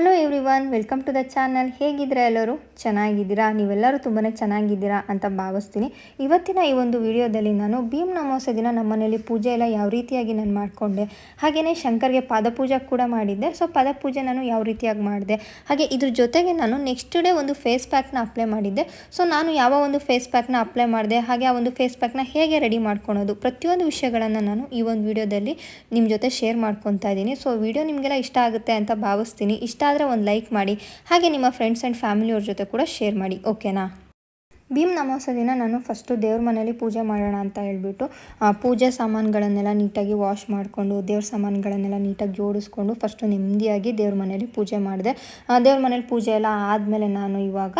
Hello everyone, welcome to the channel. ಹೇಗಿದ್ದೀರಾ ಎಲ್ಲರೂ? ಚೆನ್ನಾಗಿದ್ದೀರಾ? ನೀವೆಲ್ಲರೂ ತುಂಬಾ ಚೆನ್ನಾಗಿದ್ದೀರಾ ಅಂತ ಭಾವಿಸ್ತೀನಿ. ಇವತ್ತಿನ ಈ ಒಂದು ವಿಡಿಯೋದಲ್ಲಿ ನಾನು ಭೀಮ್ ಅಮಾವಾಸ್ಯೆ ದಿನ ನಮ್ಮ ಮನೇಲಿ ಪೂಜೆ ಎಲ್ಲ ಯಾವ ರೀತಿಯಾಗಿ ನಾನು ಮಾಡಿಕೊಂಡೆ, ಹಾಗೆಯೇ ಶಂಕರ್ಗೆ ಪಾದಪೂಜೆ ಕೂಡ ಮಾಡಿದ್ದೆ. ಸೊ ಪಾದಪೂಜೆ ನಾನು ಯಾವ ರೀತಿಯಾಗಿ ಮಾಡಿದೆ, ಹಾಗೆ ಇದ್ರ ಜೊತೆಗೆ ನಾನು ನೆಕ್ಸ್ಟ್ ಡೇ ಒಂದು ಫೇಸ್ ಪ್ಯಾಕ್ನ ಅಪ್ಲೈ ಮಾಡಿದ್ದೆ. ಸೊ ನಾನು ಯಾವ ಒಂದು ಫೇಸ್ ಪ್ಯಾಕ್ನ ಅಪ್ಲೈ ಮಾಡಿದೆ, ಹಾಗೆ ಆ ಒಂದು ಫೇಸ್ ಪ್ಯಾಕ್ನ ಹೇಗೆ ರೆಡಿ ಮಾಡ್ಕೊಳೋದು, ಪ್ರತಿಯೊಂದು ವಿಷಯಗಳನ್ನು ನಾನು ಈ ಒಂದು ವಿಡಿಯೋದಲ್ಲಿ ನಿಮ್ಮ ಜೊತೆ ಶೇರ್ ಮಾಡ್ಕೊತಾ ಇದ್ದೀನಿ. ಸೊ ವಿಡಿಯೋ ನಿಮಗೆಲ್ಲ ಇಷ್ಟ ಆಗುತ್ತೆ ಅಂತ ಭಾವಿಸ್ತೀನಿ. ಇಷ್ಟ ಆದರೆ ಒಂದು ಲೈಕ್ ಮಾಡಿ, ಹಾಗೆ ನಿಮ್ಮ ಫ್ರೆಂಡ್ಸ್ ಆ್ಯಂಡ್ ಫ್ಯಾಮಿಲಿಯವ್ರ ಜೊತೆ ಕೂಡ ಶೇರ್ ಮಾಡಿ, ಓಕೆನಾ? ಭೀಮ್ ಅಮಾವಾಸ್ಯೆ ದಿನ ನಾನು ಫಸ್ಟು ದೇವ್ರ ಮನೇಲಿ ಪೂಜೆ ಮಾಡೋಣ ಅಂತ ಹೇಳ್ಬಿಟ್ಟು ಪೂಜೆ ಸಾಮಾನುಗಳನ್ನೆಲ್ಲ ನೀಟಾಗಿ ವಾಶ್ ಮಾಡಿಕೊಂಡು, ದೇವ್ರ ಸಾಮಾನುಗಳನ್ನೆಲ್ಲ ನೀಟಾಗಿ ಜೋಡಿಸ್ಕೊಂಡು ಫಸ್ಟು ನೆಮ್ಮದಿಯಾಗಿ ದೇವ್ರ ಮನೇಲಿ ಪೂಜೆ ಮಾಡಿದೆ. ದೇವ್ರ ಮನೇಲಿ ಪೂಜೆ ಎಲ್ಲ ಆದಮೇಲೆ ನಾನು ಇವಾಗ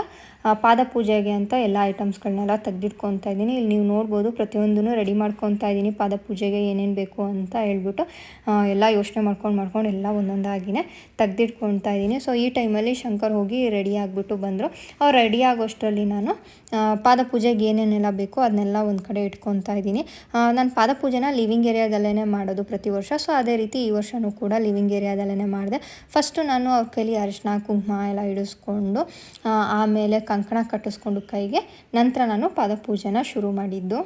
ಪಾದ ಪೂಜೆಗೆ ಅಂತ ಎಲ್ಲ ಐಟಮ್ಸ್ಗಳನ್ನೆಲ್ಲ ತೆಗೆದಿಟ್ಕೊತಾ ಇದ್ದೀನಿ. ಇಲ್ಲಿ ನೀವು ನೋಡ್ಬೋದು, ಪ್ರತಿಯೊಂದೂ ರೆಡಿ ಮಾಡ್ಕೊತಾ ಇದ್ದೀನಿ. ಪಾದ ಪೂಜೆಗೆ ಏನೇನು ಬೇಕು ಅಂತ ಹೇಳ್ಬಿಟ್ಟು ಎಲ್ಲ ಯೋಚನೆ ಮಾಡ್ಕೊಂಡು ಎಲ್ಲ ಒಂದೊಂದಾಗಿಯೇ ತೆಗೆದಿಟ್ಕೊತಾ ಇದ್ದೀನಿ. ಸೊ ಈ ಟೈಮಲ್ಲಿ ಶಂಕರ್ ಹೋಗಿ ರೆಡಿ ಆಗಿಬಿಟ್ಟು ಬಂದರು. ಅವ್ರು ರೆಡಿ ಆಗೋಷ್ಟರಲ್ಲಿ ನಾನು ಪಾದ ಪೂಜೆಗೆ ಏನೇನೆಲ್ಲ ಬೇಕೋ ಅದನ್ನೆಲ್ಲ ಒಂದು ಕಡೆ ಇಟ್ಕೊತಾ ಇದ್ದೀನಿ. ನಾನು ಪಾದ ಪೂಜೆನ ಲಿವಿಂಗ್ ಏರಿಯಾದಲ್ಲೇ ಮಾಡೋದು ಪ್ರತಿ ವರ್ಷ. ಸೊ ಅದೇ ರೀತಿ ಈ ವರ್ಷವೂ ಕೂಡ ಲಿವಿಂಗ್ ಏರಿಯಾದಲ್ಲೇ ಮಾಡಿದೆ. ಫಸ್ಟು ನಾನು ಅವ್ರ ಕೈಲಿ ಅರಿಶಿನ ಕುಂಕುಮ ಎಲ್ಲ ಇಡಿಸ್ಕೊಂಡು, ಆಮೇಲೆ ಕಂಕಣ ಕಟ್ಟಿಸ್ಕೊಂಡು ಕೈಗೆ, ನಂತರ ನಾನು ಪಾದ ಪೂಜೆನ ಶುರು ಮಾಡಿದ್ದು.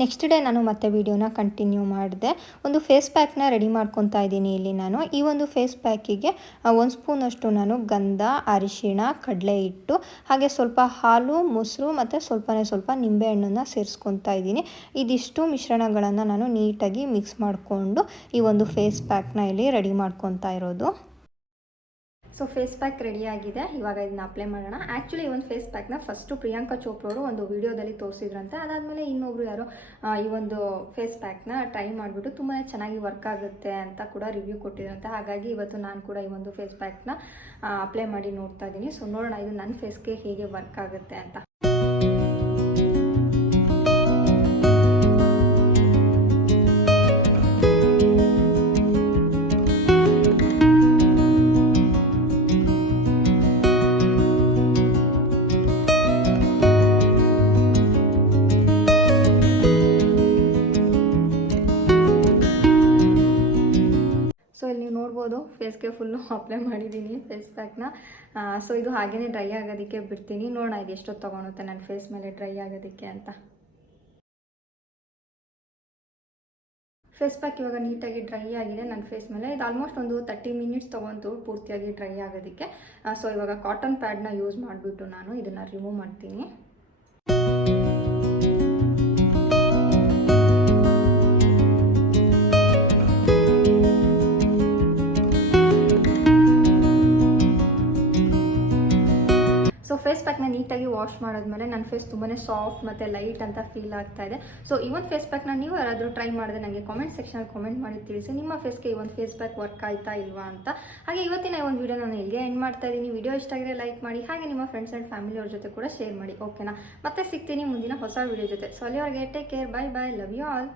ನೆಕ್ಸ್ಟ್ ಡೇ ನಾನು ಮತ್ತೆ ವಿಡಿಯೋನ ಕಂಟಿನ್ಯೂ ಮಾಡಿದೆ. ಒಂದು ಫೇಸ್ ಪ್ಯಾಕ್ನ ರೆಡಿ ಮಾಡ್ಕೊತಾ ಇದ್ದೀನಿ ಇಲ್ಲಿ ನಾನು. ಈ ಒಂದು ಫೇಸ್ ಪ್ಯಾಕಿಗೆ 1 ಸ್ಪೂನಷ್ಟು ನಾನು ಗಂಧ, ಅರಿಶಿಣ, ಕಡಲೆ ಹಿಟ್ಟು ಹಾಗೆ ಸ್ವಲ್ಪ ಹಾಲು, ಮೊಸರು ಮತ್ತು ಸ್ವಲ್ಪ ನಿಂಬೆಹಣ್ಣನ್ನು ಸೇರಿಸ್ಕೊತಾ ಇದ್ದೀನಿ. ಇದಿಷ್ಟು ಮಿಶ್ರಣಗಳನ್ನು ನಾನು ನೀಟಾಗಿ ಮಿಕ್ಸ್ ಮಾಡಿಕೊಂಡು ಈ ಒಂದು ಫೇಸ್ ಪ್ಯಾಕ್ನ ಇಲ್ಲಿ ರೆಡಿ ಮಾಡ್ಕೊತಾ ಇರೋದು. ಸೊ ಫೇಸ್ ಪ್ಯಾಕ್ ರೆಡಿಯಾಗಿದೆ. ಇವಾಗ ಇದನ್ನ ಅಪ್ಲೈ ಮಾಡೋಣ. ಆ್ಯಕ್ಚುಲಿ ಈ ಒಂದು ಫೇಸ್ ಪ್ಯಾಕ್ನ ಫಸ್ಟು ಪ್ರಿಯಾಂಕಾ ಚೋಪ್ರಾ ಅವರು ಒಂದು ವಿಡಿಯೋದಲ್ಲಿ ತೋರಿಸಿದ್ರಂತೆ. ಅದಾದಮೇಲೆ ಇನ್ನೊಬ್ರು ಯಾರೋ ಈ ಒಂದು ಫೇಸ್ ಪ್ಯಾಕ್ನ ಟ್ರೈ ಮಾಡಿಬಿಟ್ಟು ತುಂಬಾ ಚೆನ್ನಾಗಿ ವರ್ಕ್ ಆಗುತ್ತೆ ಅಂತ ಕೂಡ ರಿವ್ಯೂ ಕೊಟ್ಟಿದ್ರಂತೆ. ಹಾಗಾಗಿ ಇವತ್ತು ನಾನು ಕೂಡ ಈ ಒಂದು ಫೇಸ್ ಪ್ಯಾಕ್ನ ಅಪ್ಲೈ ಮಾಡಿ ನೋಡ್ತಾ ಇದ್ದೀನಿ. ಸೊ ನೋಡೋಣ ಇದು ನನ್ನ ಫೇಸ್ಗೆ ಹೇಗೆ ವರ್ಕ್ ಆಗುತ್ತೆ ಅಂತ. ಸೊ ಇಲ್ಲಿ ನೀವು ನೋಡ್ಬೋದು ಫೇಸ್ಗೆ ಫುಲ್ಲು ಅಪ್ಲೈ ಮಾಡಿದ್ದೀನಿ ಫೇಸ್ ಪ್ಯಾಕ್ನ. ಸೊ ಇದು ಹಾಗೇ ಡ್ರೈ ಆಗೋದಕ್ಕೆ ಬಿಡ್ತೀನಿ. ನೋಡೋಣ ಇದು ಎಷ್ಟೊತ್ತು ತೊಗೊಳುತ್ತೆ ನನ್ನ ಫೇಸ್ ಮೇಲೆ ಡ್ರೈ ಆಗೋದಕ್ಕೆ ಅಂತ. ಫೇಸ್ ಪ್ಯಾಕ್ ಇವಾಗ ನೀಟಾಗಿ ಡ್ರೈ ಆಗಿದೆ ನನ್ನ ಫೇಸ್ ಮೇಲೆ. ಇದು ಆಲ್ಮೋಸ್ಟ್ ಒಂದು 30 ಮಿನಿಟ್ಸ್ ತೊಗೊಂತು ಪೂರ್ತಿಯಾಗಿ ಡ್ರೈ ಆಗೋದಕ್ಕೆ. ಸೊ ಇವಾಗ ಕಾಟನ್ ಪ್ಯಾಡ್ನ ಯೂಸ್ ಮಾಡಿಬಿಟ್ಟು ನಾನು ಇದನ್ನು ರಿಮೂವ್ ಮಾಡ್ತೀನಿ. ಸೊ ಫೇಸ್ ಪ್ಯಾಕ್ನ ನೀಟಾಗಿ ವಾಶ್ ಮಾಡಿದ್ಮೇಲೆ ನನ್ನ ಫೇಸ್ ತುಂಬಾ ಸಾಫ್ಟ್ ಮತ್ತು ಲೈಟ್ ಅಂತ ಫೀಲ್ ಆಗ್ತಾ ಇದೆ. ಸೊ ಈ ಒಂದು ಫೇಸ್ ಪ್ಯಾಕ್ನ ನೀವು ಯಾರಾದರೂ ಟ್ರೈ ಮಾಡಿದ್ರೆ ನನಗೆ ಕಾಮೆಂಟ್ ಸೆಕ್ಷನಲ್ಲಿ ಕಾಮೆಂಟ್ ಮಾಡಿ ತಿಳಿಸಿ ನಿಮ್ಮ ಫೇಸ್ಗೆ ಈ ಒಂದು ಫೇಸ್ ಪ್ಯಾಕ್ ವರ್ಕ್ ಆಯ್ತಾ ಇಲ್ವಾ ಅಂತ. ಹಾಗೆ ಇವತ್ತಿನ ಈ ಒಂದು ವಿಡಿಯೋ ನಾನು ಇಲ್ಲಿಗೆ ಎಂಡ್ ಮಾಡ್ತಾ ಇದ್ದೀನಿ. ವಿಡಿಯೋ ಇಷ್ಟ ಆಗಿದ್ರೆ ಲೈಕ್ ಮಾಡಿ, ಹಾಗೆ ನಿಮ್ಮ ಫ್ರೆಂಡ್ಸ್ ಆ್ಯಂಡ್ ಫ್ಯಾಮಿಲಿ ಅವ್ರ ಜೊತೆ ಕೂಡ ಶೇರ್ ಮಾಡಿ. ಓಕೆನಾ? ಮತ್ತೆ ಸಿಗ್ತೀನಿ ಮುಂದಿನ ಹೊಸ ವಿಡಿಯೋ ಜೊತೆ. ಸೊ ಅಲ್ಲಿವರೆಗೆ take care, bye bye, love you all.